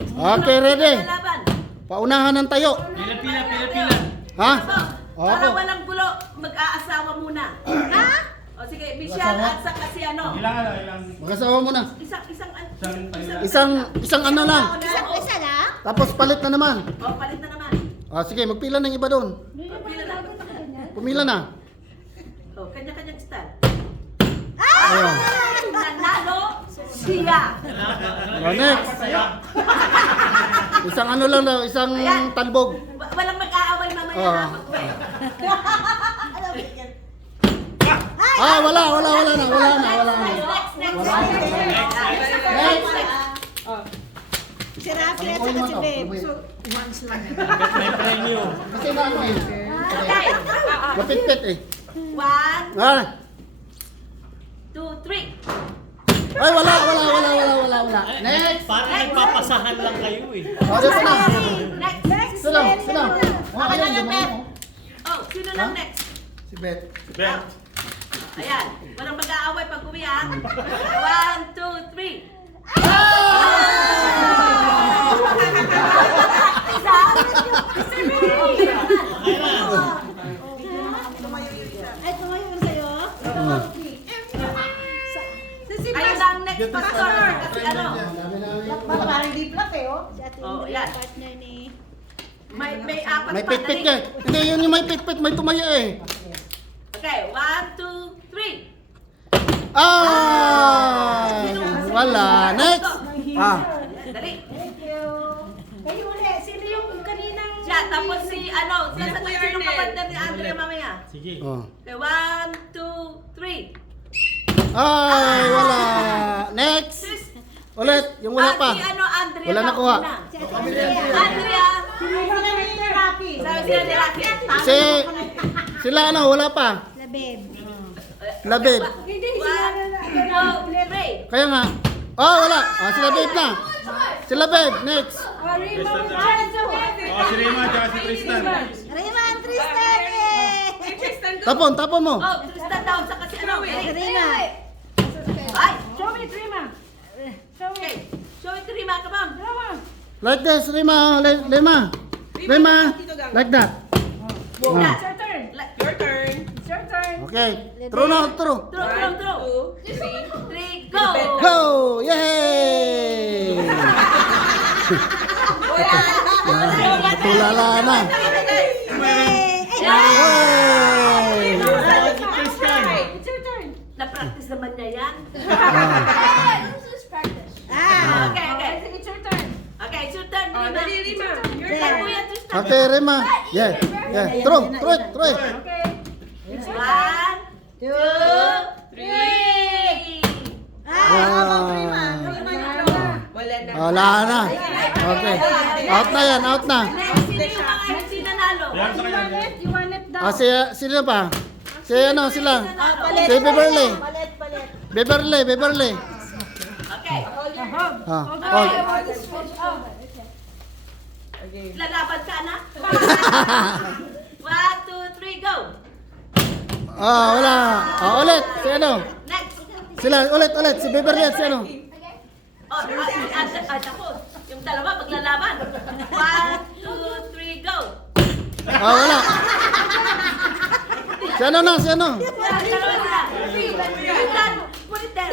Okay, ready. Laban. Paunahan ng tayo. Pila. Ha? Para Opo. walang gulo, mag-aasawa muna. Ha? O sige, Michelle at saka si ano. Ilang. Mag-asawa mo na. Isang Isang ano lang. Isa lang? Tapos palit na naman. O, palit na naman. Sige, magpila ng iba doon. Pila na. Pumila na. O, kanya-kanyang style. Ayun. Nanalo siya. Next. Isang ano lang daw, isang talbog. Walang mag-aaway mamaya. Oo. Alam mo yan. Wala na. Next. Si Rafi at saka si Babe. May premyo. Kasi na ano eh. Okay. Mapit-pit eh. 1, Ah. 2, 3. Ay, wala. Next. Parang nagpapasahan lang kayo eh. Dito na. Next. Sino? Mga kayo, hindi mo. Oh, sino lang next? Si Beth. Ayan. Walang mag-aaway pag uwi ha. 1, 2, 3. Ay, tumayo yun sa'yo? Ayun lang next pastor. Kasi ano, Parang di plak eh, oh. Si Ate Oh, Ingrid, yan. partner ni... may apat May pa pit-pit na ka. Hindi, yun yung may pit-pit. May tumaya eh. Okay, 1, 2, 3. Ay! Wala. Next. Dali. Thank you. Kayo ulit, sino yung kaninang... Siya, tapos si ano, sino kapatid ni Andrea mamaya? Sige. Okay, 1, 2, 3. Ay, wala. Next. Ulit, yung wala pa. Si ano, Andrea. Wala nakuha. Si Ate Andrea. Andrea. Sino ni Rafi? Sabi sila ni Rocky. Sila ano, wala pa. La Babe. Labib. Hindi, 1, 2, 3. Kaya nga. Wala. Sila babe na. Sila babe. Next. Si Rima at si Tristan. Rayman Tristan eh! Tapon mo. Oh, Tristan daw sa kasi ano. Rima. Ay, Show me Rima. okay. Show it to Rima, come on. Like this, Rima. Rima. Like that. Yeah. Your turn. Your turn. It's your turn. Okay. True na, true. Throw. 3, go. Go! Yay! Tulala na. Hey! It's your turn. Na-practice naman niya yan. Okay. It's your turn. Okay, it's your turn, Rima. Your turn, Kuya Tristan. Okay, Rima. Yeah. True. Okay. 1, 2, 3. Wala na. Okay. Out na yan, out na. Next, sino yung mga hindi nanalo? You want it down. Sino pa? Ano sila? Si Beverly. Beverly. Okay. Hold. Lalaban ka na? 1, 2, 3, go. Wala. Ulit. Si ano? Next. Sila, ulit. Si Beverly at si ano? Oh, tapos. Yung dalawa maglalaban. 1, 2, 3, go. Wala. Si ano? Dalawa sila. Put it there.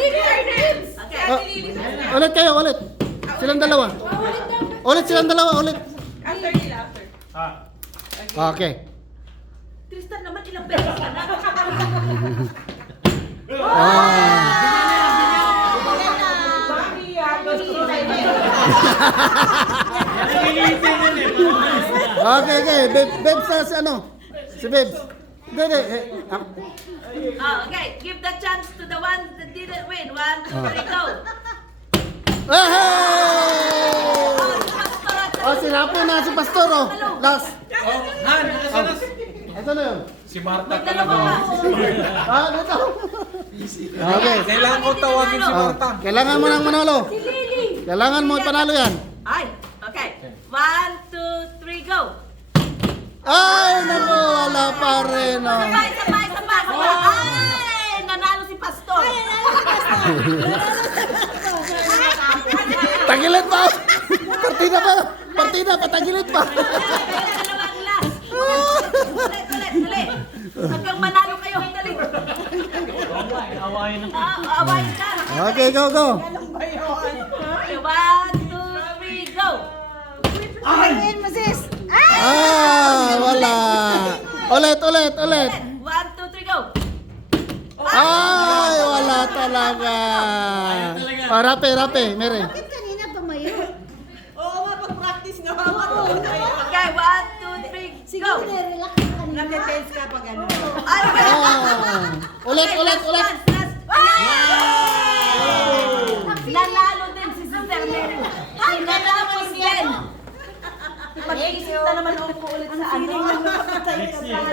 Okay. Ulit kayo. Silang dalawa. Ulit. Okay. Tristan naman ilang beses ka na. Okay. Babes na si ano? Si Babes. Hindi. Okay, give the chance to the one that didn't win. 1, 2, 3, go. Sinapo na si Pastor, oh. Last. Han, asan na Ito na yun. si Marta? May dalawa pa. Dito. Okay. Kailangan ko tawagin si Marta. Kailangan mo nang manalo. Kailangan mo panalo yan. Ay, okay. 1, 2, 3, go. Ay, naku, wala pa rin, oh. Sabay. Ay, nanalo si Pastor. Tagilit pa. konti na, patagilid pa. Dalawang last. Ulit. Hanggang manalo kayo. Dali. Awayan ng... Awayin ka. Okay, go. Okay, 1, 2, 3, go. Ayun mo, sis. Wala. Ulit. 1, 2, 3, go. Ay, wala talaga. Rape, Mere. Bakit kanina tumayo? Oo nga, pag-practice nga. Okay, 1, 2, 3, Siguro go. relax ka kanina. Nag-tense ka pag ano. Ulit. Last. Nanalo din si Sister Mary. Ay, natapos din. Mag-iisip na naman ako ulit sa ano. Next year.